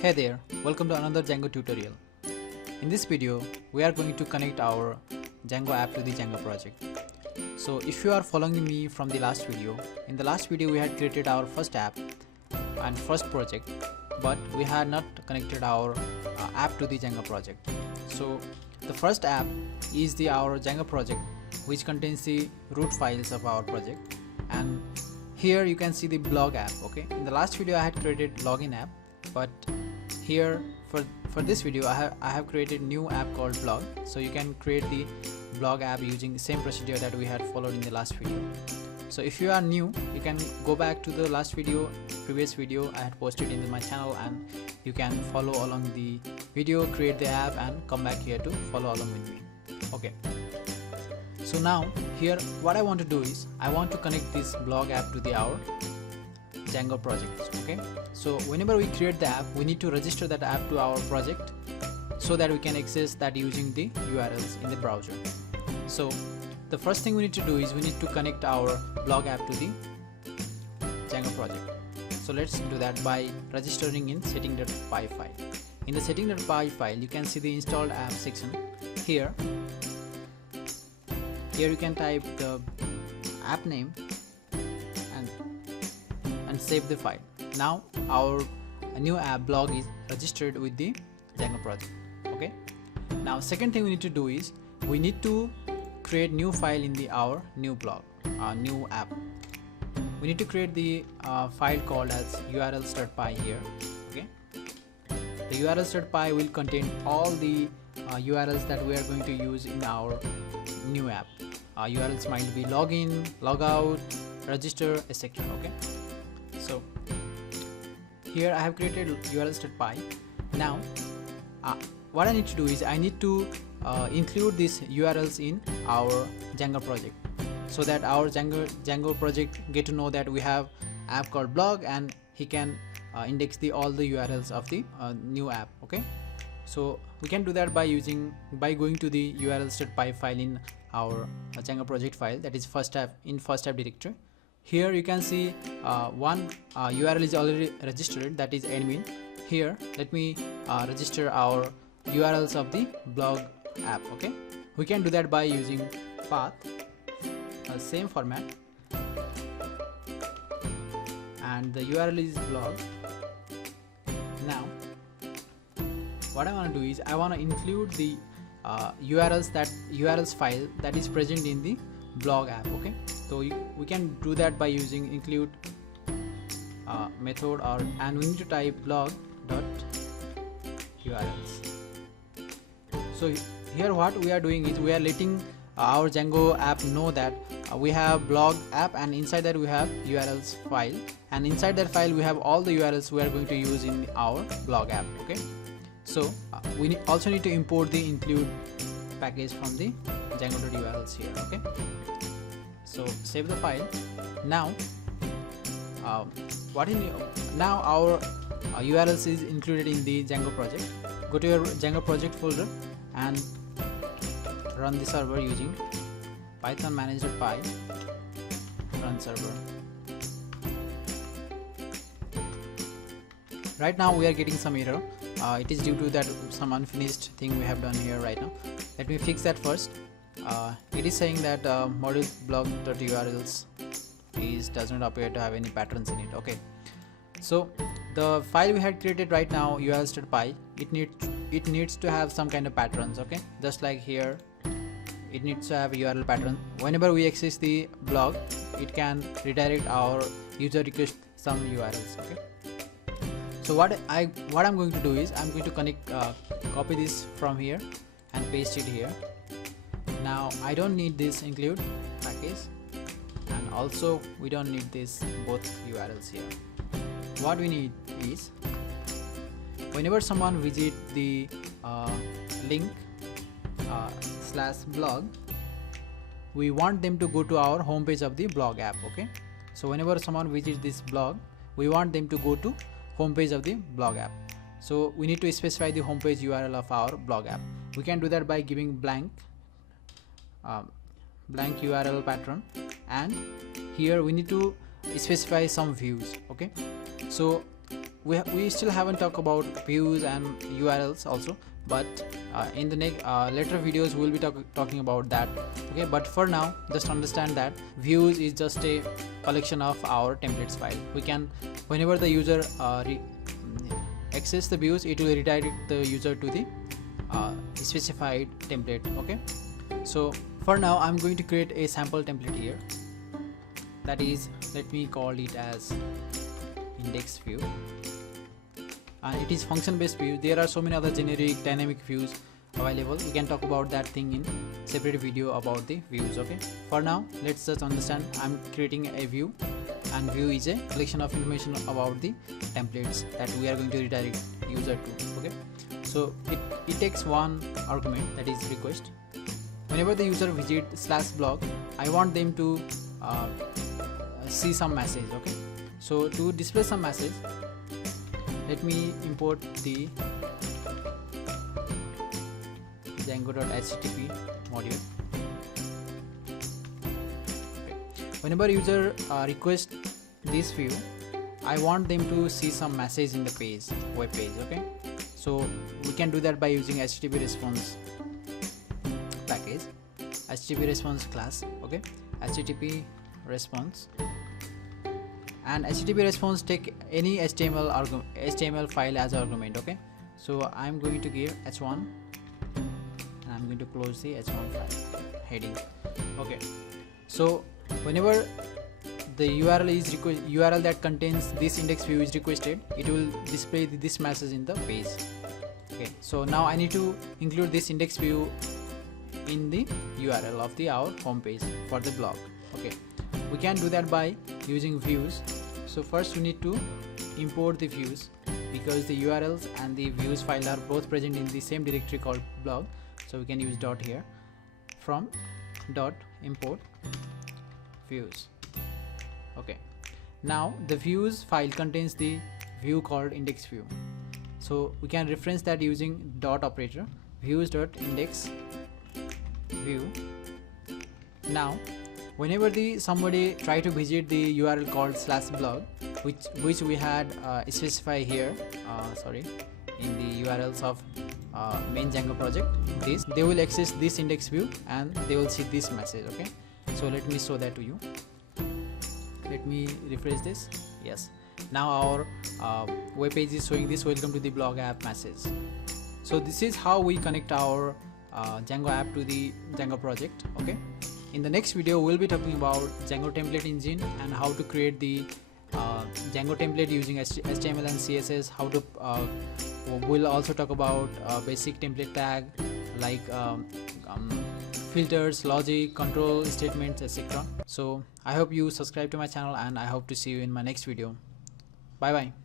Hey there, welcome to another Django tutorial. In this video, we are going to connect our Django app to the Django project. So if you are following me from the last video, in the last video we had created our first app and first project, but we had not connected our app to the Django project. So the first app is our Django project, which contains the root files of our project, and here you can see the blog app. Okay, in the last video I had created login app, but here for this video I have created new app called blog. So you can create the blog app using the same procedure that we had followed in the last video. So if you are new, you can go back to the last video, previous video I had posted in my channel, and you can follow along the video, create the app and come back here to follow along with me. Okay, so now here what I want to do is I want to connect this blog app to our Django project. Okay, so whenever we create the app, we need to register that app to our project so that we can access that using the URLs in the browser. So the first thing we need to do is we need to connect our blog app to the Django project. So let's do that by registering in setting.py file. In the setting.py file, you can see the installed app section. Here you can type the app name and save the file. Now our new app blog is registered with the Django project. Okay, now second thing we need to do is we need to create new file in our new blog, new app. We need to create the file called as urls.py here. Okay, the urls.py will contain all the URLs that we are going to use in our new app. URLs might be login, logout, register, etc. Okay, so here I have created urls.py. Now what I need to do is I need to include these URLs in our Django project, so that our Django project get to know that we have app called blog and he can index all the URLs of the new app. Okay, so we can do that by going to the urls.py file in our Django project file, that is first app directory. Here you can see one URL is already registered, that is admin. Here let me register our URLs of the blog app. Okay, we can do that by using path, same format, and the URL is blog. Now what I want to do is I want to include the URLs file that is present in the blog app. Okay, so we can do that by using include method, and we need to type blog.urls. So here what we are doing is we are letting our Django app know that we have blog app, and inside that we have URLs file, and inside that file we have all the URLs we are going to use in our blog app. Okay, so we also need to import the include package from the Django.urls here. Okay, so save the file. Now now our URLs is included in the Django project. Go to your Django project folder and run the server using python manage.py run server. Right now we are getting some error. It is due to that some unfinished thing we have done here right now. Let me fix that first. It is saying that module blog.urls does not appear to have any patterns in it. Okay, so the file we had created right now, urls.py, it needs to have some kind of patterns. Okay, just like here it needs to have a URL pattern. Whenever we access the blog, it can redirect our user request some URLs. Okay, so what I'm going to do is I'm going to copy this from here and paste it here. Now I don't need this include package, and also we don't need this both URLs here. What we need is whenever someone visit the link /blog, we want them to go to our homepage of the blog app. Okay, so whenever someone visits this blog, we want them to go to homepage of the blog app. So we need to specify the homepage URL of our blog app. We can do that by giving blank URL pattern, and here we need to specify some views. Okay, so we still haven't talked about views and URLs also, but in the next later videos we'll be talking about that. Okay, but for now just understand that views is just a collection of our templates file. We can, whenever the user access the views, it will redirect the user to the specified template. Okay, so for now I'm going to create a sample template here. That is, let me call it as index view, and it is function based view. There are so many other generic dynamic views available. We can talk about that thing in separate video about the views. Okay, for now let's just understand I'm creating a view, and view is a collection of information about the templates that we are going to redirect user to. Okay, so it takes one argument, that is request. Whenever the user visit /blog, I want them to see some message. Okay, so to display some message, let me import the Django.http module. Whenever user requests this view, I want them to see some message in the page, web page. Okay, so we can do that by using HTTP response package, HTTP response class. Okay, HTTP response, and HTTP response take any HTML file as argument. Okay, so I'm going to give h1, and I'm going to close the h1 file heading. Okay, so whenever the URL that contains this index view is requested, it will display this message in the page. Okay, so now I need to include this index view in the URL of our home page for the blog. Okay, we can do that by using views. So first we need to import the views, because the URLs and the views file are both present in the same directory called blog. So we can use dot here, from dot import views. Okay, now the views file contains the view called index view, so we can reference that using dot operator, views dot index view. Now whenever somebody try to visit the URL called /blog, which we had specify here, in the URLs of main Django project, they will access this index view and they will see this message. Okay, so let me show that to you. Let me refresh this. Yes, now our web page is showing this welcome to the blog app message. So this is how we connect our Django app to the Django project. Okay, in the next video we'll be talking about Django template engine and how to create the Django template using HTML and CSS. How to we'll also talk about basic template tag like filters, logic, control statements, etc. So I hope you subscribe to my channel, and I hope to see you in my next video. Bye bye.